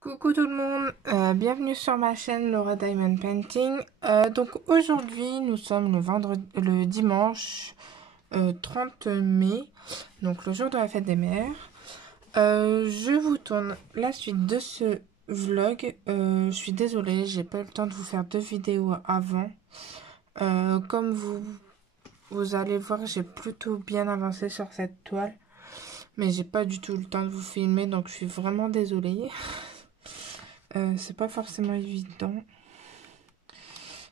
Coucou tout le monde, bienvenue sur ma chaîne Laura Diamond Painting. Donc aujourd'hui nous sommes le dimanche 30 mai, donc le jour de la fête des mères. Je vous tourne la suite de ce vlog. Je suis désolée, j'ai pas eu le temps de vous faire deux vidéos avant. Comme vous allez voir, j'ai plutôt bien avancé sur cette toile, mais j'ai pas du tout le temps de vous filmer, donc je suis vraiment désolée. C'est pas forcément évident.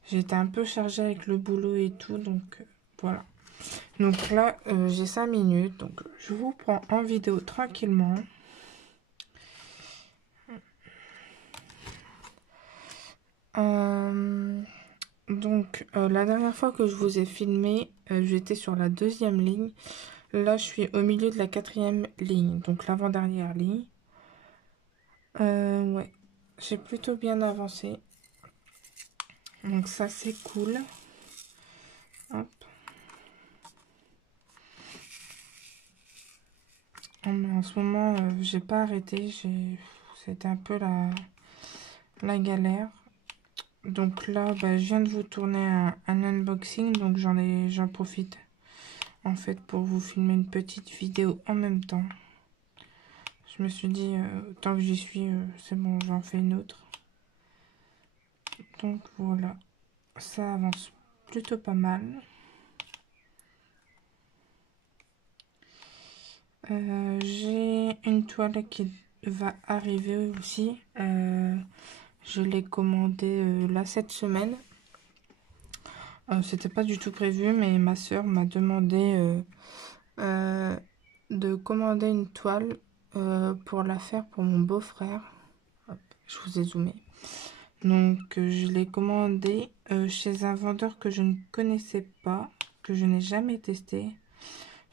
J'étais un peu chargée avec le boulot et tout, donc voilà. Donc là, j'ai 5 minutes, donc je vous prends en vidéo tranquillement. La dernière fois que je vous ai filmé, j'étais sur la deuxième ligne. Là, je suis au milieu de la quatrième ligne, donc l'avant-dernière ligne. Ouais, j'ai plutôt bien avancé. Donc ça, c'est cool. Hop. En ce moment, j'ai pas arrêté. C'était un peu la galère. Donc là, je viens de vous tourner un unboxing, donc j'en profite en fait pour vous filmer une petite vidéo en même temps. Je me suis dit, tant que j'y suis, c'est bon, j'en fais une autre. Donc voilà, ça avance plutôt pas mal. J'ai une toile qui va arriver aussi. Je l'ai commandée là cette semaine. C'était pas du tout prévu, mais ma soeur m'a demandé de commander une toile pour la faire pour mon beau-frère. Je vous ai zoomé. Donc je l'ai commandé chez un vendeur que je ne connaissais pas, que je n'ai jamais testé.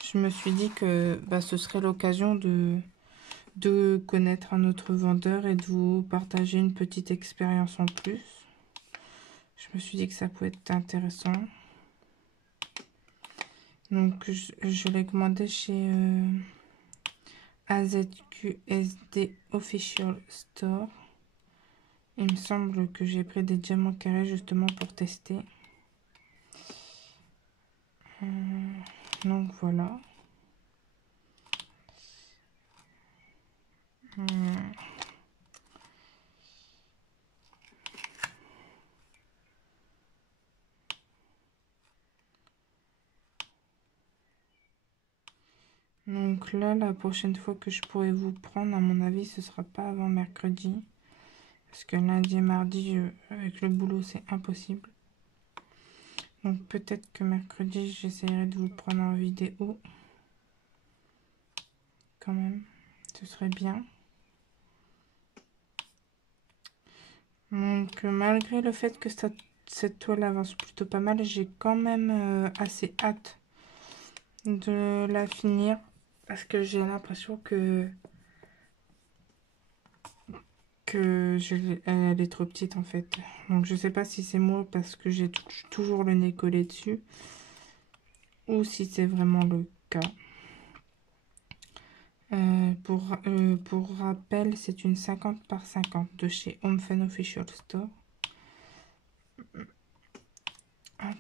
Je me suis dit que ce serait l'occasion de connaître un autre vendeur et de vous partager une petite expérience en plus. Je me suis dit que ça pouvait être intéressant. Donc je l'ai commandé chez AZQSD Official Store. Il me semble que j'ai pris des diamants carrés justement pour tester. Donc voilà. Donc là, la prochaine fois que je pourrai vous prendre, à mon avis, ce sera pas avant mercredi. Parce que lundi et mardi, avec le boulot, c'est impossible. Donc peut-être que mercredi, j'essaierai de vous prendre en vidéo. Quand même, ce serait bien. Donc malgré le fait que cette toile avance plutôt pas mal, j'ai quand même assez hâte de la finir. Parce que j'ai l'impression elle est trop petite en fait. Donc je sais pas si c'est moi parce que j'ai toujours le nez collé dessus. Ou si c'est vraiment le cas. Pour rappel, c'est une 50 par 50 de chez Home Fan Official Store. Hop.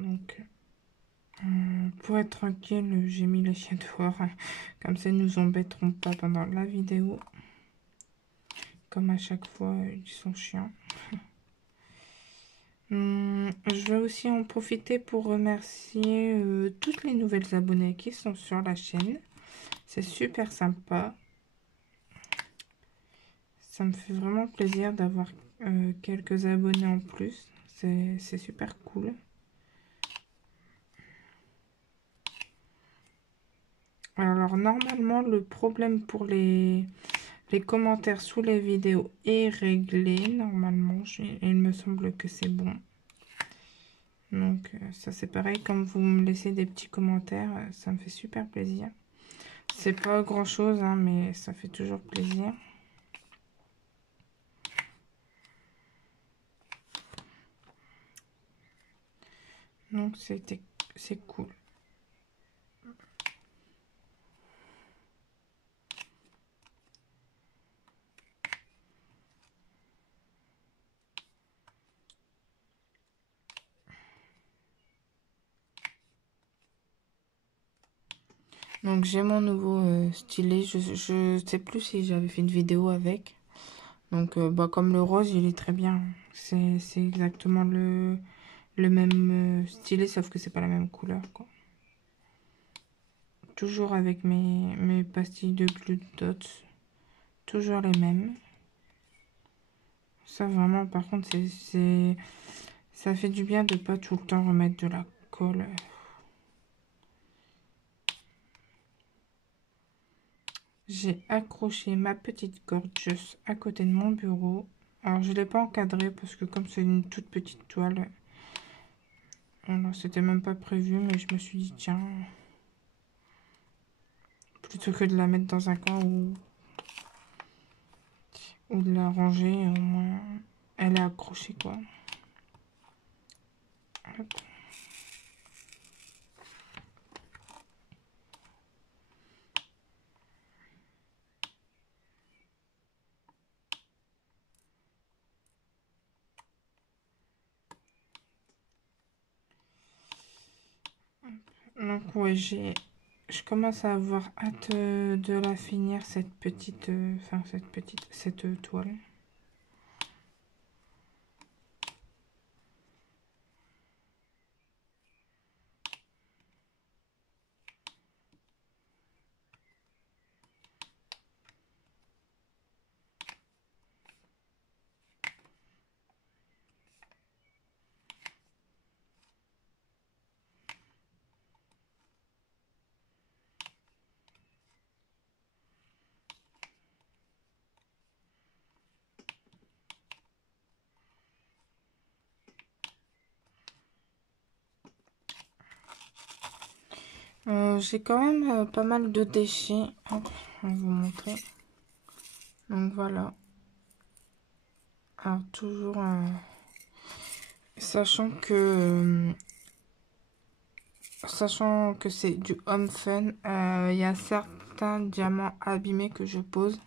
Donc, pour être tranquille, j'ai mis les chiens dehors. Comme ça, ils nous embêteront pas pendant la vidéo. Comme à chaque fois, ils sont chiants. Je vais aussi en profiter pour remercier toutes les nouvelles abonnées qui sont sur la chaîne. C'est super sympa. Ça me fait vraiment plaisir d'avoir quelques abonnés en plus. C'est super cool. Alors normalement, le problème pour les commentaires sous les vidéos est réglé. Normalement, il me semble que c'est bon. Donc ça c'est pareil, comme vous me laissez des petits commentaires, ça me fait super plaisir. C'est pas grand chose, hein, mais ça fait toujours plaisir. Donc c'est cool. Donc j'ai mon nouveau stylet, je sais plus si j'avais fait une vidéo avec. Donc bah, comme le rose il est très bien, c'est exactement le même stylet sauf que c'est pas la même couleur quoi. Toujours avec mes pastilles de Blue Dots, toujours les mêmes. Ça vraiment par contre ça fait du bien de pas tout le temps remettre de la colle. J'ai accroché ma petite gorgeous à côté de mon bureau. Alors je ne l'ai pas encadrée parce que comme c'est une toute petite toile, c'était même pas prévu, mais je me suis dit tiens, plutôt que de la mettre dans un coin ou de la ranger, au moins elle est accrochée quoi. Hop. Donc ouais, je commence à avoir hâte de la finir cette petite, cette toile. J'ai quand même pas mal de déchets. Hop, je vais vous montrer. Donc voilà. Alors toujours, sachant que c'est du home fun, il y a certains diamants abîmés que je pose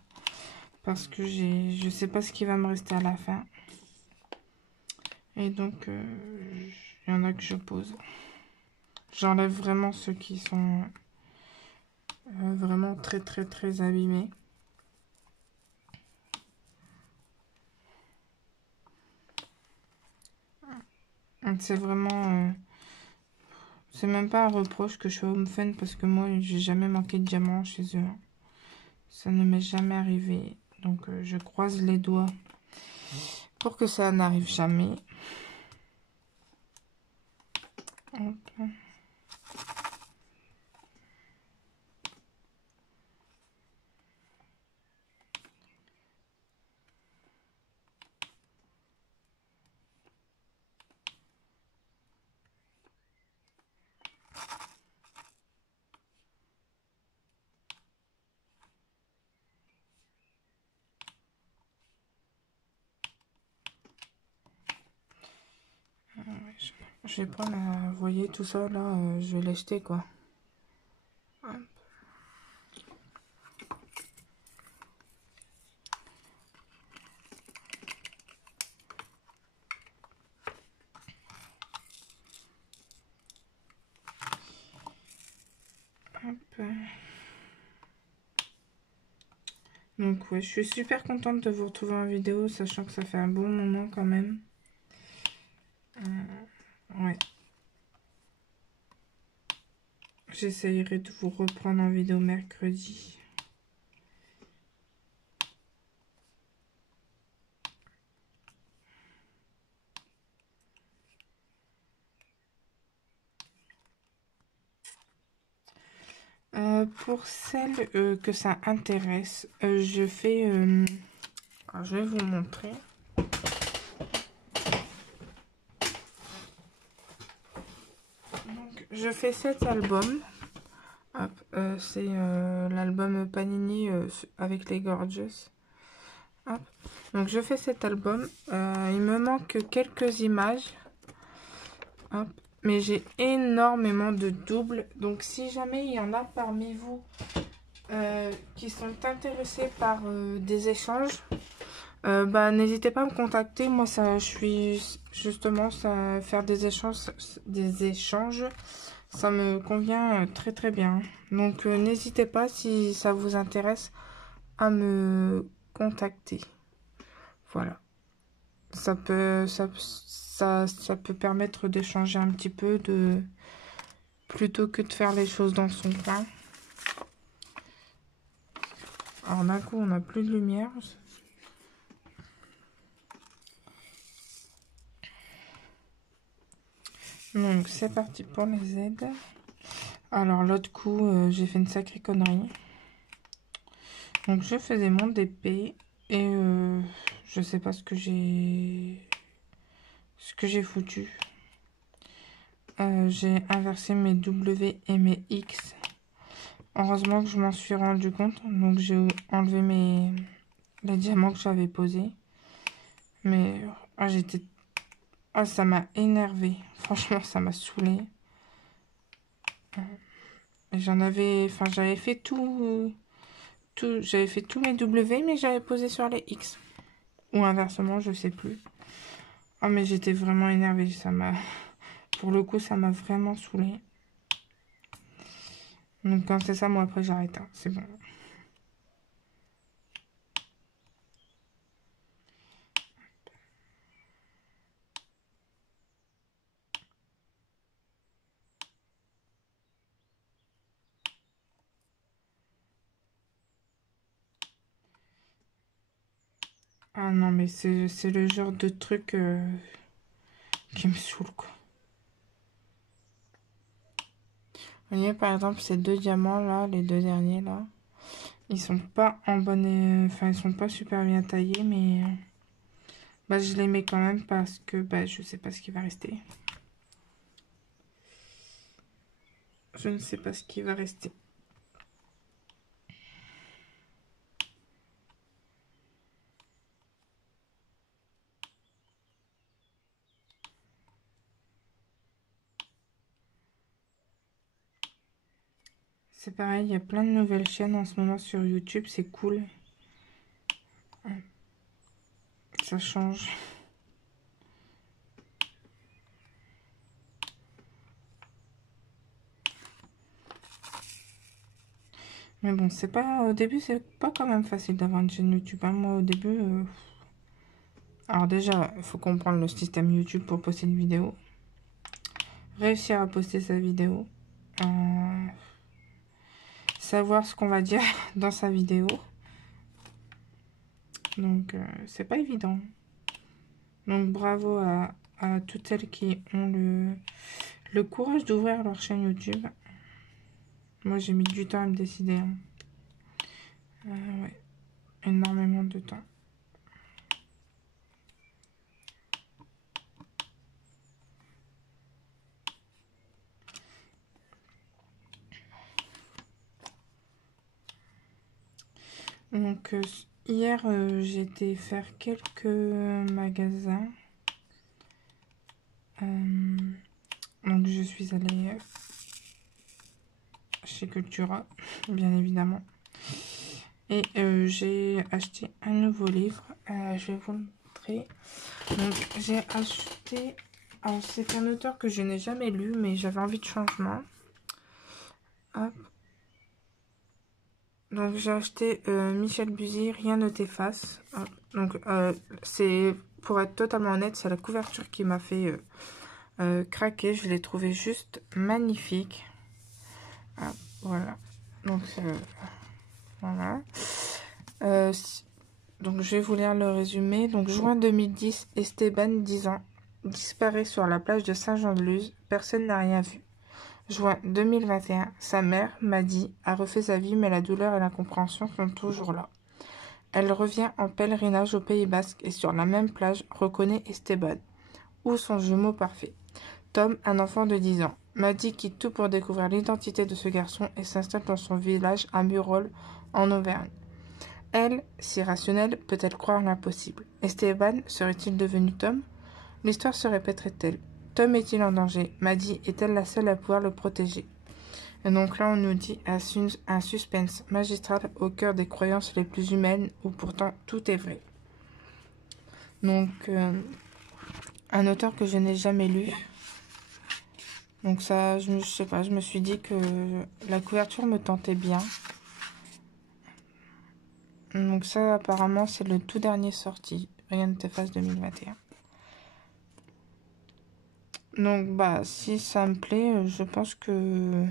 parce que je sais pas ce qui va me rester à la fin. Et donc il y en a que je pose. J'enlève vraiment ceux qui sont vraiment très très très abîmés. C'est vraiment c'est même pas un reproche que je sois home fun parce que moi j'ai jamais manqué de diamants chez eux. Ça ne m'est jamais arrivé. Donc je croise les doigts pour que ça n'arrive jamais. Hop. Je vais prendre, vous voyez tout ça là, je vais l'acheter quoi. Hop. Hop. Donc ouais, je suis super contente de vous retrouver en vidéo, sachant que ça fait un bon moment quand même. Ouais. J'essayerai de vous reprendre en vidéo mercredi. Pour celles que ça intéresse, je fais... alors, je vais vous montrer. je fais cet album. C'est l'album Panini avec les Gorgeous. Hop. Donc je fais cet album. Il me manque quelques images. Hop. Mais j'ai énormément de doubles. Donc si jamais il y en a parmi vous qui sont intéressés par des échanges, n'hésitez pas à me contacter. Moi, je suis justement faire des échanges. Ça me convient très très bien. Donc n'hésitez pas si ça vous intéresse à me contacter. Voilà. Ça peut permettre d'échanger un petit peu plutôt que de faire les choses dans son coin. Alors d'un coup on n'a plus de lumière. Donc c'est parti pour les aides. Alors l'autre coup j'ai fait une sacrée connerie. Donc je faisais mon DP et je sais pas ce que j'ai foutu. J'ai inversé mes W et mes X. Heureusement que je m'en suis rendu compte. Donc j'ai enlevé les diamants que j'avais posés. Mais ça m'a énervé. Franchement, ça m'a saoulé. J'avais fait j'avais fait tous mes W, mais j'avais posé sur les X. Ou inversement, je sais plus. Ah, mais j'étais vraiment énervée. Pour le coup, ça m'a vraiment saoulé. Donc quand c'est ça, moi après j'arrête. Hein. C'est bon. Ah non, mais c'est le genre de truc qui me saoule, quoi. Vous voyez, par exemple, ces deux diamants là, les deux derniers là, ils sont pas en bonne... Enfin, ils sont pas super bien taillés, mais... je les mets quand même parce que je sais pas ce qui va rester. Je ne sais pas ce qui va rester. C'est pareil, il y a plein de nouvelles chaînes en ce moment sur YouTube, c'est cool. Ça change. Mais bon, au début, c'est pas quand même facile d'avoir une chaîne YouTube. Hein. Moi, au début... Alors déjà, il faut comprendre le système YouTube pour poster une vidéo. Réussir à poster sa vidéo. Savoir ce qu'on va dire dans sa vidéo. Donc, c'est pas évident. Donc, bravo à toutes celles qui ont le courage d'ouvrir leur chaîne YouTube. Moi, j'ai mis du temps à me décider. Hein. Ouais, énormément de temps. Donc, hier, j'ai été faire quelques magasins. Donc, je suis allée chez Cultura, bien évidemment. Et j'ai acheté un nouveau livre. Je vais vous le montrer. Donc, j'ai acheté... Alors, c'est un auteur que je n'ai jamais lu, mais j'avais envie de changement. Hop. Donc, j'ai acheté Michel Buzy, Rien ne t'efface. Donc, c'est... Pour être totalement honnête, c'est la couverture qui m'a fait craquer. Je l'ai trouvé juste magnifique. Hop, voilà. Donc, voilà. Donc, je vais vous lire le résumé. Donc, juin 2010, Esteban, 10 ans, disparaît sur la plage de Saint-Jean-de-Luz. Personne n'a rien vu. Juin 2021, sa mère, Madi, a refait sa vie, mais la douleur et l'incompréhension sont toujours là. Elle revient en pèlerinage au Pays Basque et sur la même plage reconnaît Esteban, ou son jumeau parfait. Tom, un enfant de 10 ans. Maddie quitte tout pour découvrir l'identité de ce garçon et s'installe dans son village à Murol, en Auvergne. Elle, si rationnelle, peut-elle croire l'impossible? Esteban serait-il devenu Tom? L'histoire se répéterait-elle? Tom est-il en danger? Maddie est-elle la seule à pouvoir le protéger? Et donc là, on nous dit un suspense magistral au cœur des croyances les plus humaines où pourtant tout est vrai. Donc, un auteur que je n'ai jamais lu. Donc ça, je sais pas, je me suis dit que la couverture me tentait bien. Donc ça, apparemment, c'est le tout dernier sorti. Rien ne t'efface 2021. Donc, bah, si ça me plaît, je pense que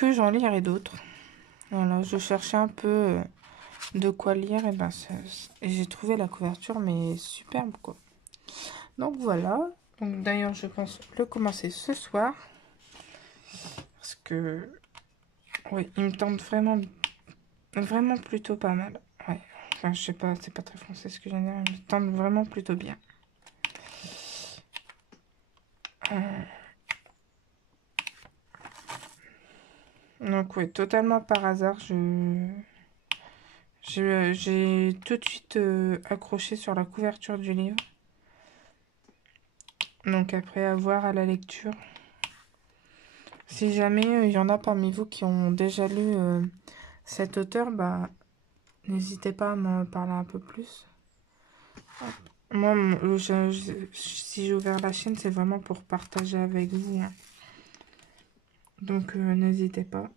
j'en lirai d'autres. Voilà, je cherchais un peu de quoi lire, et ben j'ai trouvé la couverture, mais superbe, quoi. Donc voilà. Donc d'ailleurs, je pense le commencer ce soir. Parce que, oui, il me tente vraiment, vraiment plutôt pas mal. Ouais. Enfin, je sais pas, c'est pas très français ce que je viens de dire, il me tente vraiment plutôt bien. Donc oui, totalement par hasard, j'ai tout de suite accroché sur la couverture du livre. Donc après avoir à la lecture, si jamais il y en a parmi vous qui ont déjà lu cet auteur, bah n'hésitez pas à m'en parler un peu plus. Moi, si j'ai ouvert la chaîne, c'est vraiment pour partager avec vous, hein. Donc n'hésitez pas.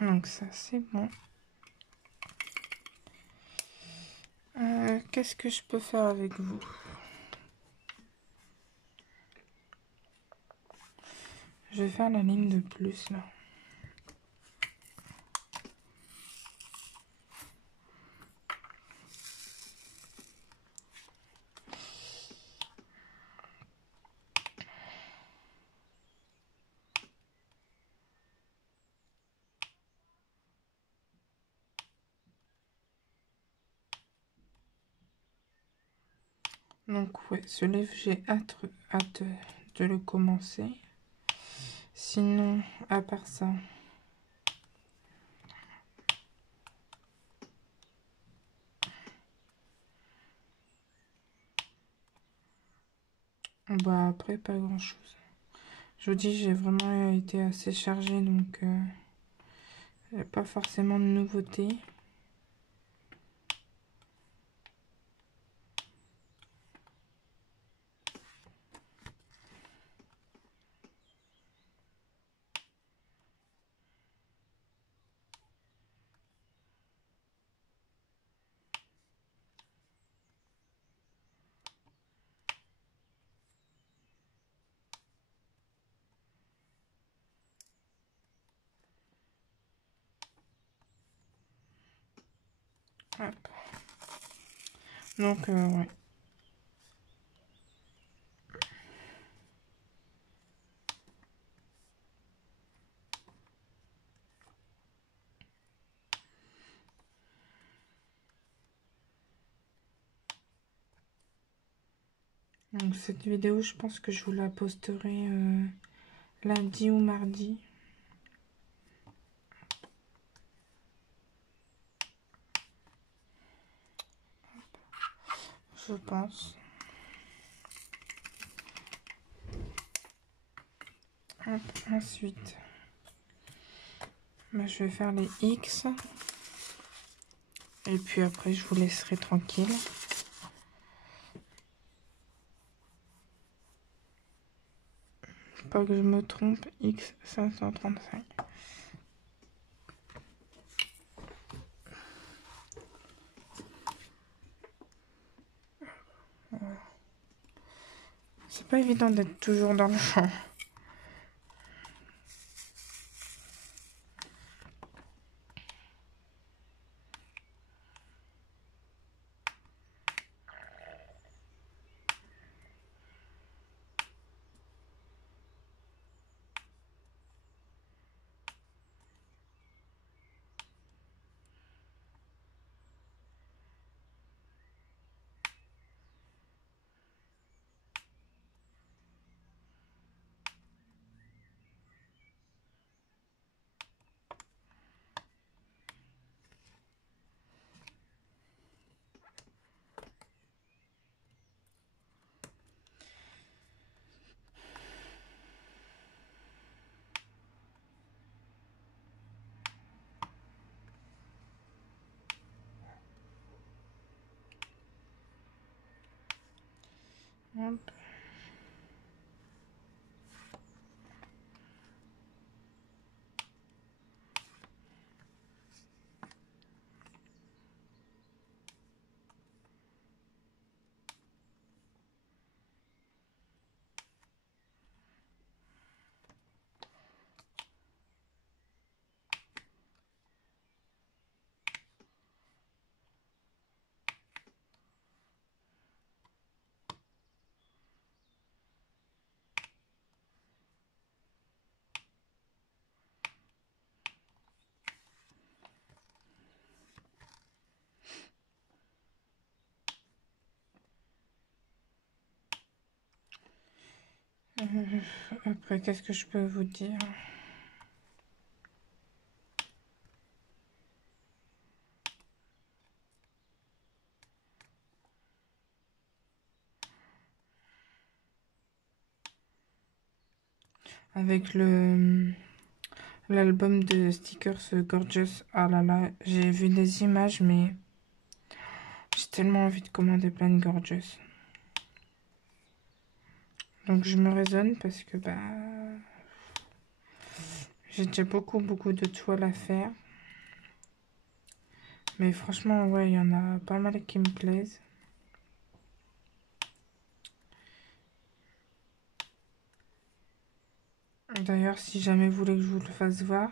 Donc ça c'est bon. Qu'est-ce que je peux faire avec vous? Je vais faire la ligne de plus là. Donc ouais, ce livre, j'ai hâte de le commencer. Sinon, à part ça, bah après, pas grand-chose. Je vous dis, j'ai vraiment été assez chargée, donc pas forcément de nouveautés. Hop. Donc, ouais. Donc cette vidéo, je pense que je vous la posterai lundi ou mardi. Je pense. Hop, ensuite, bah, je vais faire les X. Et puis après, je vous laisserai tranquille. Pas que je me trompe, X 535. C'est pas évident d'être toujours dans le champ. Hop. Après, qu'est-ce que je peux vous dire? Avec l'album de stickers Gorgeous, ah là là, j'ai vu des images, mais j'ai tellement envie de commander plein de Gorgeous. Donc je me raisonne parce que bah j'ai déjà beaucoup de toiles à faire. Mais franchement, ouais, il y en a pas mal qui me plaisent. D'ailleurs, si jamais vous voulez que je vous le fasse voir,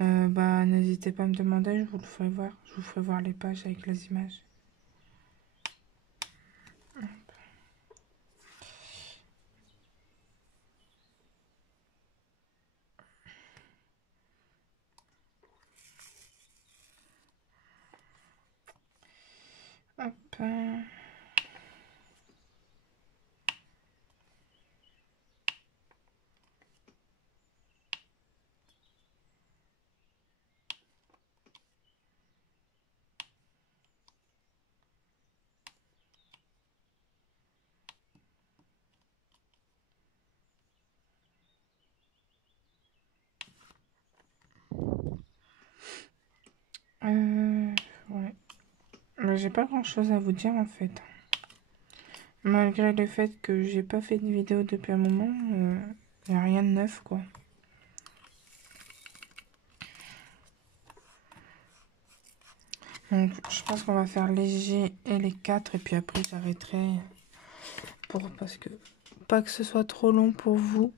bah n'hésitez pas à me demander, je vous le ferai voir. Je vous ferai voir les pages avec les images. Hop. Ouais. Mais j'ai pas grand chose à vous dire en fait. Malgré le fait que j'ai pas fait de vidéo depuis un moment, y a rien de neuf quoi. Donc je pense qu'on va faire léger et les 4 et puis après j'arrêterai parce que pas que ce soit trop long pour vous.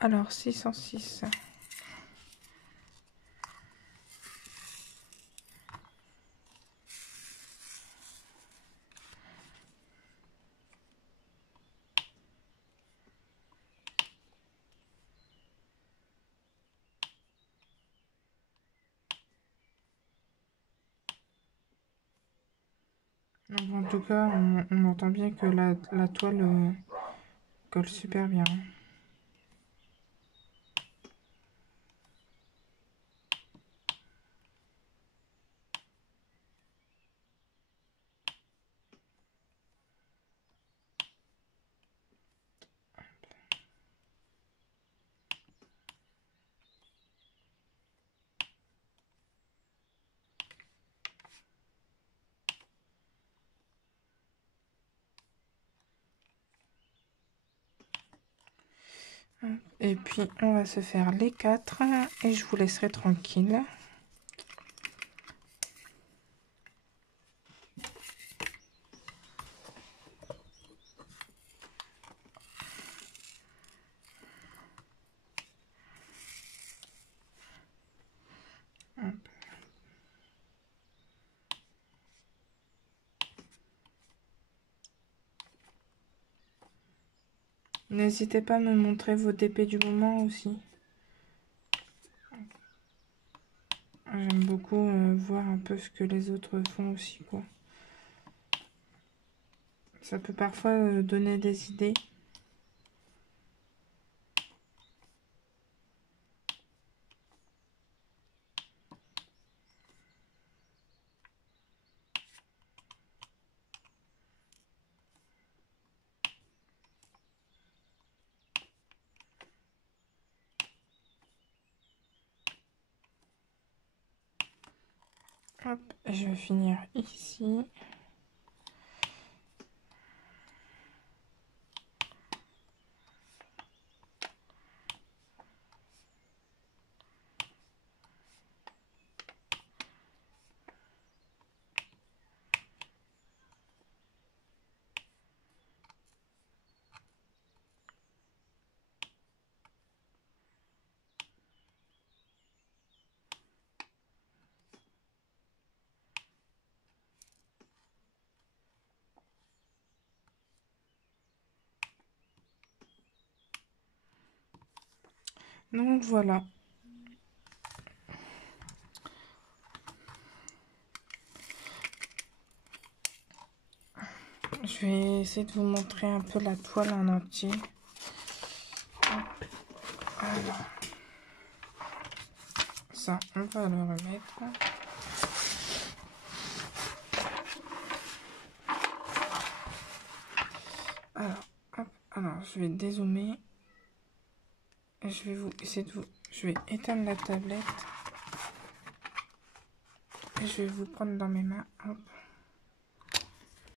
Alors 606. Donc, en tout cas, on entend bien que la toile colle super bien. Et puis on va se faire les 4 et je vous laisserai tranquille. N'hésitez pas à me montrer vos TP du moment aussi. J'aime beaucoup voir un peu ce que les autres font aussi, quoi. Ça peut parfois donner des idées. Hop, et je vais finir ici. Donc voilà. Je vais essayer de vous montrer un peu la toile en entier. Alors, ça, on va le remettre. Alors, hop, alors je vais dézoomer. Et je vais vous essayer de vous... Je vais éteindre la tablette. Et je vais vous prendre dans mes mains. Hop.